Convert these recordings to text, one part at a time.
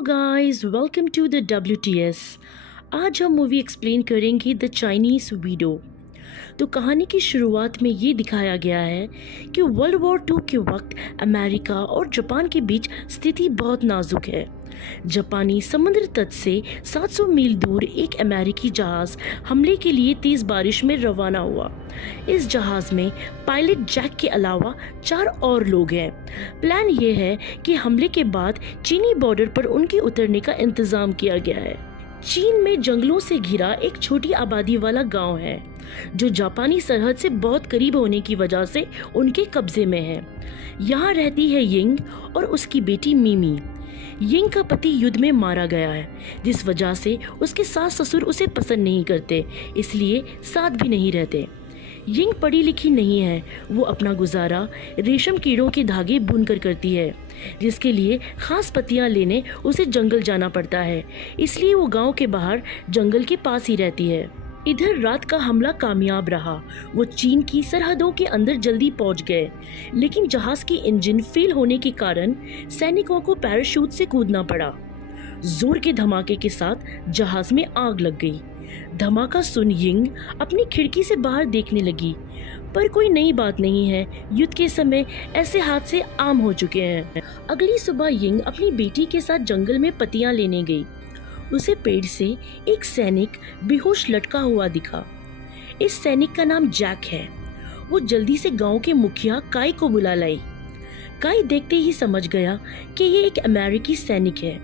Hello guys, welcome to the WTS। आज हम movie explain करेंगे द चाइनीज़ विडो। तो कहानी की शुरुआत में ये दिखाया गया है कि वर्ल्ड वॉर 2 के वक्त अमेरिका और जापान के बीच स्थिति बहुत नाजुक है। जापानी समुद्र तट से 700 मील दूर एक अमेरिकी जहाज़ हमले के लिए तेज़ बारिश में रवाना हुआ। इस जहाज़ में पायलट जैक के अलावा 4 और लोग हैं। प्लान ये है कि हमले के बाद चीनी बॉर्डर पर उनके उतरने का इंतज़ाम किया गया है। चीन में जंगलों से घिरा एक छोटी आबादी वाला गांव है जो जापानी सरहद से बहुत करीब होने की वजह से उनके कब्जे में है। यहाँ रहती है यिंग और उसकी बेटी मिमी। यिंग का पति युद्ध में मारा गया है, जिस वजह से उसके सास ससुर उसे पसंद नहीं करते, इसलिए साथ भी नहीं रहते। यिंग पढ़ी लिखी नहीं है, वो अपना गुजारा रेशम कीड़ों के धागे बुनकर करती है, जिसके लिए खास पत्तियां लेने उसे जंगल जाना पड़ता है, इसलिए वो गांव के बाहर जंगल के पास ही रहती है। इधर रात का हमला कामयाब रहा। वो चीन की सरहदों के अंदर जल्दी पहुंच गए, लेकिन जहाज की इंजन फेल होने के कारण सैनिकों को पैराशूट से कूदना पड़ा। जोर के धमाके के साथ जहाज में आग लग गई। धमाका सुन यिंग अपनी खिड़की से बाहर देखने लगी, पर कोई नई बात नहीं है। युद्ध के समय ऐसे हादसे आम हो चुके हैं। अगली सुबह यिंग अपनी बेटी के साथ जंगल में पत्तियां लेने गई। उसे पेड़ से एक सैनिक बेहोश लटका हुआ दिखा। इस सैनिक का नाम जैक है। वो जल्दी से गांव के मुखिया काई को बुला लाई। काई देखते ही समझ गया कि ये एक अमेरिकी सैनिक है।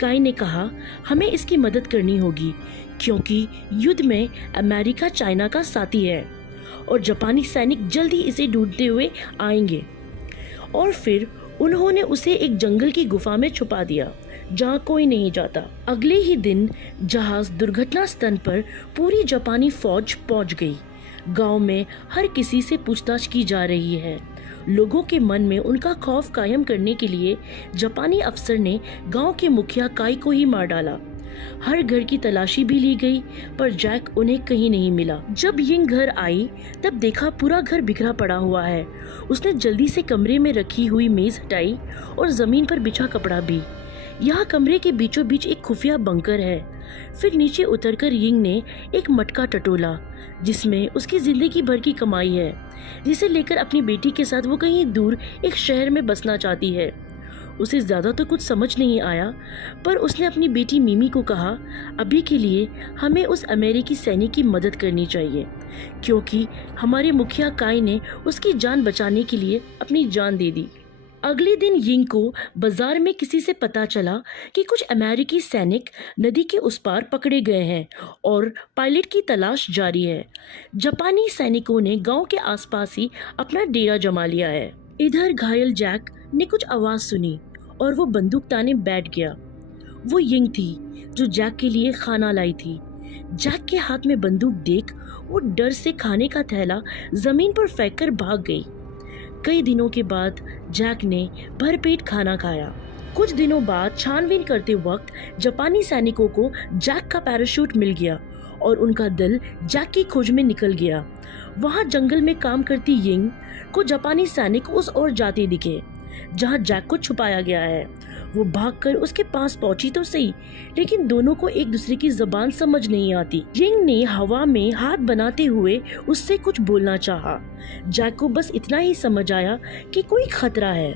काई ने कहा, हमें इसकी मदद करनी होगी क्योंकि युद्ध में अमेरिका चाइना का साथी है और जापानी सैनिक जल्दी इसे ढूंढते हुए आएंगे। और फिर उन्होंने उसे एक जंगल की गुफा में छुपा दिया जहाँ कोई नहीं जाता। अगले ही दिन जहाज दुर्घटना स्थल पर पूरी जापानी फौज पहुंच गई। गांव में हर किसी से पूछताछ की जा रही है। लोगों के मन में उनका खौफ कायम करने के लिए जापानी अफसर ने गांव के मुखिया काई को ही मार डाला। हर घर की तलाशी भी ली गई, पर जैक उन्हें कहीं नहीं मिला। जब यिंग घर आई तब देखा पूरा घर बिखरा पड़ा हुआ है। उसने जल्दी से कमरे में रखी हुई मेज हटाई और जमीन पर बिछा कपड़ा भी। यहाँ कमरे के बीचों बीच एक खुफिया बंकर है। फिर नीचे उतरकर यिंग ने एक मटका टटोला जिसमें उसकी जिंदगी भर की कमाई है, जिसे लेकर अपनी बेटी के साथ वो कहीं दूर एक शहर में बसना चाहती है। उसे ज़्यादा तो कुछ समझ नहीं आया, पर उसने अपनी बेटी मिमी को कहा, अभी के लिए हमें उस अमेरिकी सैनिक की मदद करनी चाहिए क्योंकि हमारे मुखिया काई ने उसकी जान बचाने के लिए अपनी जान दे दी। अगले दिन यिंग को बाजार में किसी से पता चला कि कुछ अमेरिकी सैनिक नदी के उस पार पकड़े गए हैं और पायलट की तलाश जारी है। जापानी सैनिकों ने गांव के आसपास ही अपना डेरा जमा लिया है। इधर घायल जैक ने कुछ आवाज़ सुनी और वो बंदूक ताने बैठ गया। वो यिंग थी जो जैक के लिए खाना लाई थी। जैक के हाथ में बंदूक देख वो डर से खाने का थैला जमीन पर फेंककर भाग गई। कई दिनों के बाद जैक ने भरपेट खाना खाया। कुछ दिनों बाद छानबीन करते वक्त जापानी सैनिकों को जैक का पैराशूट मिल गया और उनका दल जैक की खोज में निकल गया। वहाँ जंगल में काम करती यिंग को जापानी सैनिक उस ओर जाते दिखे जहाँ जैक को छुपाया गया है। वो भागकर उसके पास पहुंची तो सही, लेकिन दोनों को एक दूसरे की जबान समझ नहीं आती। यिंग ने हवा में हाथ बनाते हुए उससे कुछ बोलना चाहा। जैक को बस इतना ही समझ आया कि कोई खतरा है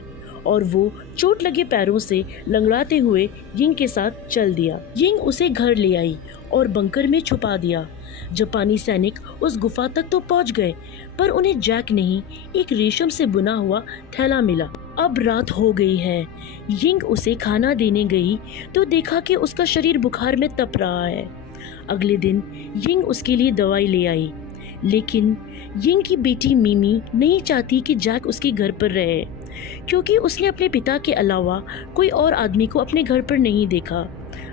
और वो चोट लगे पैरों से लंगड़ाते हुए यिंग के साथ चल दिया। यिंग उसे घर ले आई और बंकर में छुपा दिया। जापानी सैनिक उस गुफा तक तो पहुंच गए, पर उन्हें जैक नहीं, एक रेशम से बुना हुआ थैला मिला। अब रात हो गई है। यिंग उसे खाना देने गई तो देखा कि उसका शरीर बुखार में तप रहा है। अगले दिन यिंग उसके लिए दवाई ले आई, लेकिन यिंग की बेटी मिमी नहीं चाहती कि जैक उसके घर पर रहे क्योंकि उसने अपने पिता के अलावा कोई और आदमी को अपने घर पर नहीं देखा।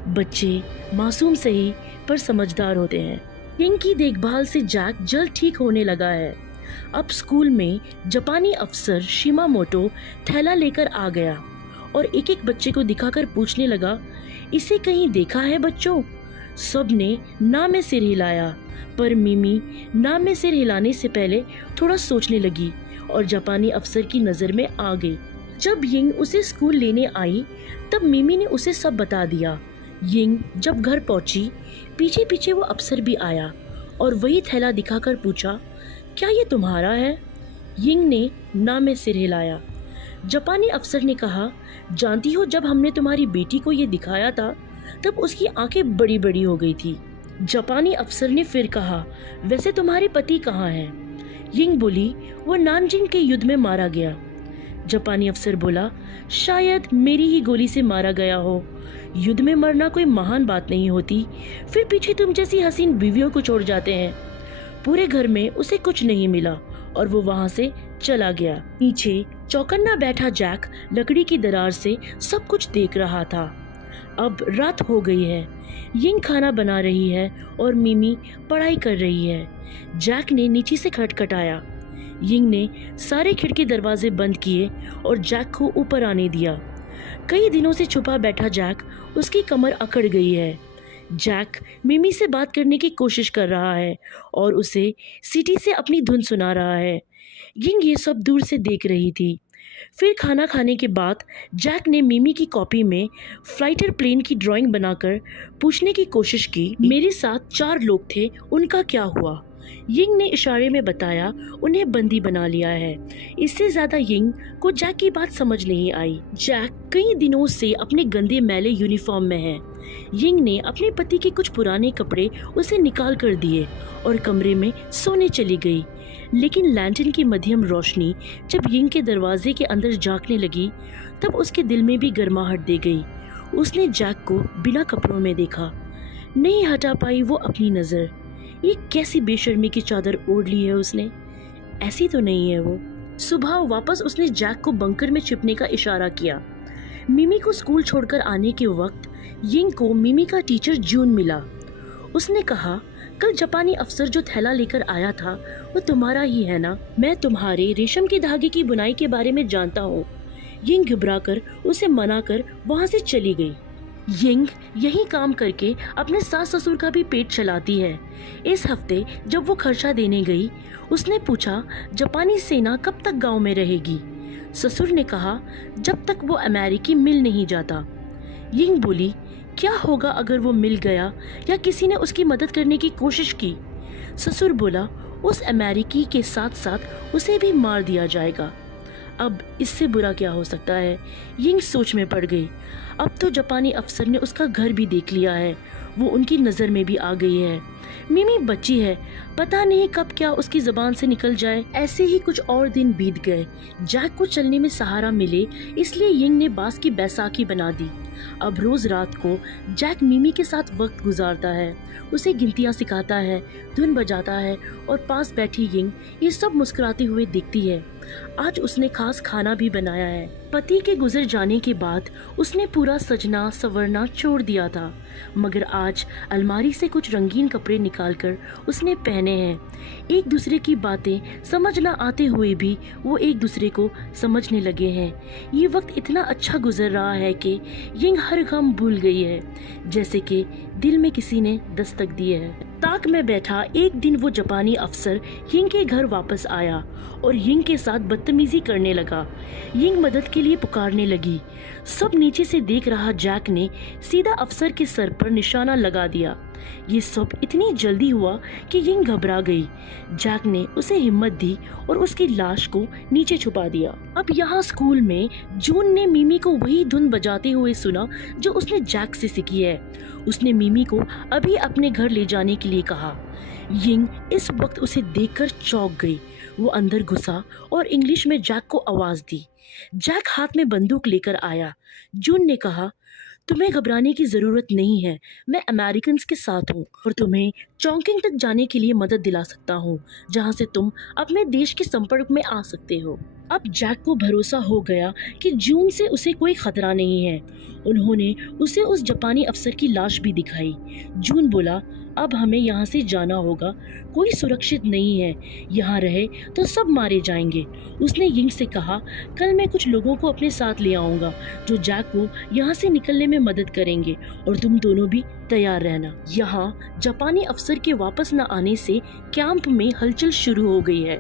बच्चे मासूम सही पर समझदार होते हैं। यिंग की देखभाल से जैक जल्द ठीक होने लगा है। अब स्कूल में जापानी अफसर शिमामोटो थैला लेकर आ गया और एक एक बच्चे को दिखाकर पूछने लगा, इसे कहीं देखा है बच्चों? सब ने ना में सिर हिलाया, पर मिमी ना में सिर हिलाने से पहले थोड़ा सोचने लगी और जापानी अफसर की नज़र में आ गई। जब यिंग उसे स्कूल लेने आई तब मिमी ने उसे सब बता दिया। यिंग जब घर पहुंची, पीछे पीछे वो अफसर भी आया और वही थैला दिखाकर पूछा, क्या ये तुम्हारा है? यिंग ने ना में सिर हिलाया। जापानी अफसर ने कहा, जानती हो, जब हमने तुम्हारी बेटी को ये दिखाया था तब उसकी आंखें बड़ी बड़ी हो गई थी। जापानी अफसर ने फिर कहा, वैसे तुम्हारे पति कहाँ हैं? यिंग बोली, वो नानजिंग के युद्ध में मारा गया। जापानी अफसर बोला, शायद मेरी ही गोली से मारा गया हो। युद्ध में मरना कोई महान बात नहीं होती, फिर पीछे तुम जैसी हसीन बीवियों को छोड़ जाते हैं। पूरे घर में उसे कुछ नहीं मिला और वो वहां से चला गया। नीचे चौकन्ना बैठा जैक लकड़ी की दरार से सब कुछ देख रहा था। अब रात हो गई है। यिंग खाना बना रही है और मिमी पढ़ाई कर रही है। जैक ने नीचे से खटखटाया। यिंग ने सारे खिड़की दरवाजे बंद किए और जैक को ऊपर आने दिया। कई दिनों से छुपा बैठा जैक, उसकी कमर अकड़ गई है। जैक मिमी से बात करने की कोशिश कर रहा है और उसे सीटी से अपनी धुन सुना रहा है। यिंग ये सब दूर से देख रही थी। फिर खाना खाने के बाद जैक ने मिमी की कॉपी में फ्लाइटर प्लेन की ड्राइंग बनाकर पूछने की कोशिश की, मेरे साथ 4 लोग थे, उनका क्या हुआ? यिंग ने इशारे में बताया, उन्हें बंदी बना लिया है। इससे ज्यादा यिंग को जैक की बात समझ नहीं आई। जैक कई दिनों से अपने गंदे मैले यूनिफॉर्म में है। यिंग ने अपने पति के कुछ पुराने कपड़े उसे निकाल कर दिए और कमरे में सोने चली गई। लेकिन लैंटर्न की मध्यम रोशनी जब यिंग के दरवाजे के अंदर झांकने लगी तब उसके दिल में भी गर्माहट दे गई। उसने जैक को बिना कपड़ों में देखा। नहीं हटा पाई वो अपनी नजर। ये कैसी बेशर्मी की चादर ओढ़ ली है उसने? ऐसी तो नहीं है वो। सुबह वापस उसने जैक को बंकर में छिपने का इशारा किया। मिमी को स्कूल छोड़कर आने के वक्त यिंग को मिमी का टीचर जून मिला। उसने कहा, कल जापानी अफसर जो थैला लेकर आया था वो तुम्हारा ही है ना? मैं तुम्हारे रेशम के धागे की बुनाई के बारे में जानता हूँ। यिंग घबराकर उसे मना कर वहाँ से चली गई। यिंग यही काम करके अपने सास ससुर का भी पेट चलाती है। इस हफ्ते जब वो खर्चा देने गई, उसने पूछा, जापानी सेना कब तक गांव में रहेगी? ससुर ने कहा, जब तक वो अमेरिकी मिल नहीं जाता। यिंग बोली, क्या होगा अगर वो मिल गया या किसी ने उसकी मदद करने की कोशिश की? ससुर बोला, उस अमेरिकी के साथ साथ उसे भी मार दिया जाएगा। अब इससे बुरा क्या हो सकता है? यिंग सोच में पड़ गई। अब तो जापानी अफसर ने उसका घर भी देख लिया है, वो उनकी नज़र में भी आ गई है। मिमी बच्ची है, पता नहीं कब क्या उसकी ज़बान से निकल जाए। ऐसे ही कुछ और दिन बीत गए। जैक को चलने में सहारा मिले इसलिए यिंग ने बांस की बैसाखी बना दी। अब रोज रात को जैक मिमी के साथ वक्त गुजारता है, उसे गिनतियाँ सिखाता है, धुन बजाता है और पास बैठी यिंग ये सब मुस्कुराते हुए देखती है। आज उसने खास खाना भी बनाया है। पति के गुजर जाने के बाद उसने पूरा सजना संवरना छोड़ दिया था, मगर आज अलमारी से कुछ रंगीन कपड़े निकालकर उसने पहने हैं। एक दूसरे की बातें समझ ना आते हुए भी वो एक दूसरे को समझने लगे हैं। ये वक्त इतना अच्छा गुजर रहा है कि यिंग हर गम भूल गई है, जैसे कि दिल में किसी ने दस्तक दी है। ताक में बैठा एक दिन वो जापानी अफसर यिंग के घर वापस आया और यिंग के साथ बदतमीजी करने लगा। यिंग मदद के लिए पुकारने लगी। सब नीचे से देख रहा जैक ने सीधा अफसर के सर पर निशाना लगा दिया। ये सब इतनी जल्दी हुआ कि यिंग घबरा गई। जैक ने उसे हिम्मत दी और उसकी लाश को नीचे छुपा दिया। अब यहाँ स्कूल में जून ने मिमी को वही धुन बजाते हुए सुना जो उसने जैक से सीखी है। उसने मिमी को अभी अपने घर ले जाने के लिए कहा। यिंग इस वक्त उसे देखकर चौंक गई। वो अंदर घुसा और इंग्लिश में जैक को आवाज दी। जैक हाथ में बंदूक लेकर आया। जून ने कहा, तुम्हें घबराने की जरूरत नहीं है, मैं अमेरिकन्स के साथ हूँ और तुम्हें चौंकिंग तक जाने के लिए मदद दिला सकता हूँ, जहाँ से तुम अपने देश के संपर्क में आ सकते हो। अब जैक को भरोसा हो गया कि जून से उसे कोई खतरा नहीं है। उन्होंने उसे उस जापानी अफसर की लाश भी दिखाई। जून बोला, अब हमें यहाँ से जाना होगा, कोई सुरक्षित नहीं है, यहाँ रहे तो सब मारे जाएंगे। उसने यिंग से कहा, कल मैं कुछ लोगों को अपने साथ ले आऊँगा जो जैक को यहाँ से निकलने में मदद करेंगे और तुम दोनों भी तैयार रहना। यहाँ जापानी अफसर के वापस न आने से कैंप में हलचल शुरू हो गई है।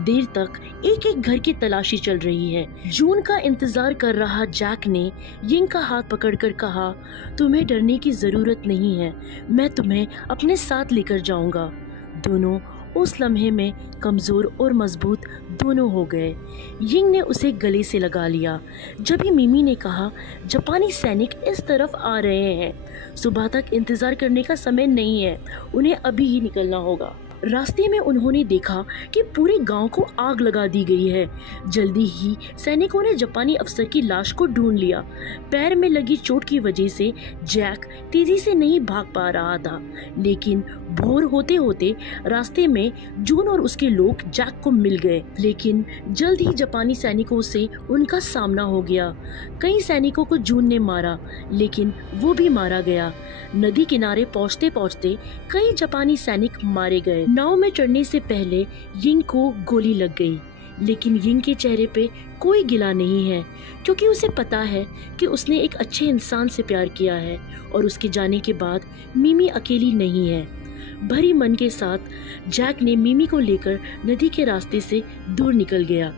देर तक एक एक घर की तलाशी चल रही है। जून का इंतजार कर रहा जैक ने यिंग का हाथ पकड़कर कहा, तुम्हें डरने की जरूरत नहीं है, मैं तुम्हें अपने साथ लेकर जाऊंगा। दोनों उस लम्हे में कमजोर और मजबूत दोनों हो गए। यिंग ने उसे गले से लगा लिया। जब ही मिमी ने कहा, जापानी सैनिक इस तरफ आ रहे हैं, सुबह तक इंतजार करने का समय नहीं है, उन्हें अभी ही निकलना होगा। रास्ते में उन्होंने देखा कि पूरे गांव को आग लगा दी गई है। जल्दी ही सैनिकों ने जापानी अफसर की लाश को ढूंढ लिया। पैर में लगी चोट की वजह से जैक तेजी से नहीं भाग पा रहा था, लेकिन भोर होते होते रास्ते में जून और उसके लोग जैक को मिल गए। लेकिन जल्द ही जापानी सैनिकों से उनका सामना हो गया। कई सैनिकों को जून ने मारा, लेकिन वो भी मारा गया। नदी किनारे पहुंचते पहुंचते कई जापानी सैनिक मारे गए। नाव में चढ़ने से पहले यिंग को गोली लग गई, लेकिन यिंग के चेहरे पे कोई गिला नहीं है, क्योंकि उसे पता है कि उसने एक अच्छे इंसान से प्यार किया है और उसके जाने के बाद मिमी अकेली नहीं है। भरी मन के साथ जैक ने मिमी को लेकर नदी के रास्ते से दूर निकल गया।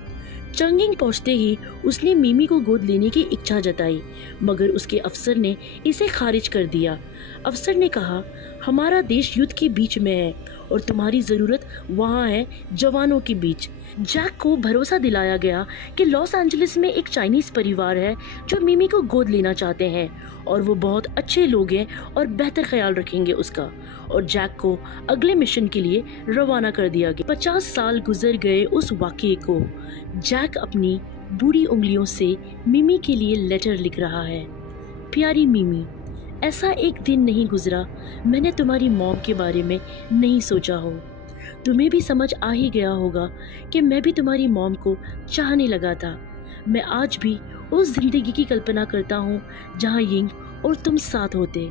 चंगिंग पहुंचते ही उसने मिमी को गोद लेने की इच्छा जताई, मगर उसके अफसर ने इसे खारिज कर दिया। अफसर ने कहा, हमारा देश युद्ध के बीच में है और तुम्हारी ज़रूरत वहाँ है, जवानों के बीच। जैक को भरोसा दिलाया गया कि लॉस एंजलिस में एक चाइनीज़ परिवार है जो मिमी को गोद लेना चाहते हैं और वो बहुत अच्छे लोग हैं और बेहतर ख्याल रखेंगे उसका। और जैक को अगले मिशन के लिए रवाना कर दिया गया। 50 साल गुजर गए उस वाक़ये को। जैक अपनी बूढ़ी उंगलियों से मिमी के लिए लेटर लिख रहा है। प्यारी मिमी, ऐसा एक दिन नहीं गुजरा मैंने तुम्हारी मॉम के बारे में नहीं सोचा हो। तुम्हें भी समझ आ ही गया होगा कि मैं भी तुम्हारी मॉम को चाहने लगा था। मैं आज भी उस जिंदगी की कल्पना करता हूँ जहाँ यिंग और तुम साथ होते।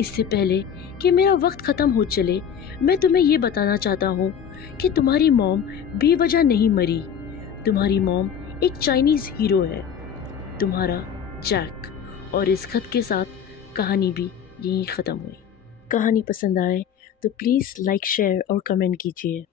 इससे पहले कि मेरा वक्त ख़त्म हो चले, मैं तुम्हें ये बताना चाहता हूँ कि तुम्हारी मॉम बेवजह नहीं मरी। तुम्हारी मॉम एक चाइनीज़ हीरो है। तुम्हारा जैक। और इस खत के साथ कहानी भी यहीं ख़त्म हुई। कहानी पसंद आए तो प्लीज़ लाइक, शेयर और कमेंट कीजिए।